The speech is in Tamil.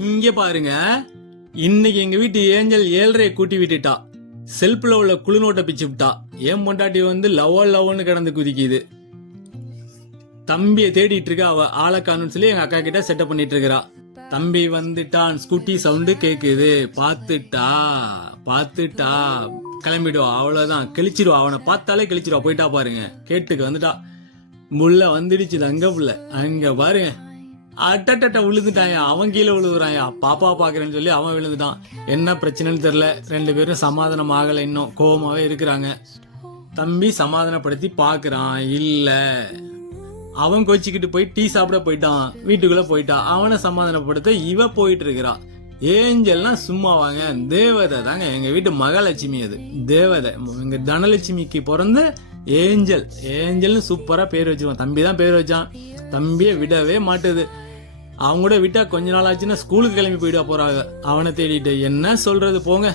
இங்க பாருங்க, இன்னைக்கு எங்க வீட்டு ஏஞ்சல் 7:30 கூட்டி விட்டுட்டா. செல்ஃப்ல உள்ள குளிநோட்டை பிச்சு விட்டா. ஏன் பொண்டாட்டி வந்து லவ்னு கிடந்து குதிக்குது. தம்பியை தேடிட்டு இருக்கா. அவ ஆளக்கானு சொல்லி எங்க அக்கா கிட்ட செட்டப் பண்ணிட்டு இருக்கா. தம்பி வந்துட்டான். ஸ்கூட்டி சவுண்டு கேக்குது. பாத்துட்டா கிளம்பிடுவா. அவ்வளவுதான், கிழிச்சிருவா. அவனை பார்த்தாலே கிழிச்சிருவா. போயிட்டா பாருங்க, கேட்டுக்கு வந்துட்டா. முள்ள வந்துடுச்சு தங்க புள்ள. அங்க பாருங்க, அட்டட்ட விழுந்துட்டாயா. அவன் கீழே விழுகுறாயா. பாப்பா பாக்குறேன்னு சொல்லி அவன் விழுந்துட்டான். என்ன பிரச்சனைன்னு தெரியல. 2 பேரும் சமாதானம் ஆகல. இன்னும் கோவமாவே இருக்கிறாங்க. தம்பி சமாதானப்படுத்தி பாக்குறான். இல்ல, அவன் கோச்சிக்கிட்டு போய் டீ சாப்பிட போயிட்டான். வீட்டுக்குள்ள போயிட்டான். அவனை சமாதானப்படுத்த இவ போயிட்டு இருக்கிறா. ஏஞ்சல்லாம் சும்மா வாங்க, தேவதை தாங்க. எங்க வீட்டு மகாலட்சுமி. அது தேவதை. எங்க தனலட்சுமிக்கு பிறந்த ஏஞ்சல். ஏஞ்சல்னு சூப்பரா பேர் வச்சிருவான். தம்பி தான் பேர் வச்சான். தம்பியை விடவே மாட்டுது. அவங்க கூட விட்டா கொஞ்ச நாள் ஆச்சுன்னா ஸ்கூலுக்கு கிளம்பி போயிடுவா போறாங்க. அவனை தேடிட்டு என்ன சொல்றது போங்க.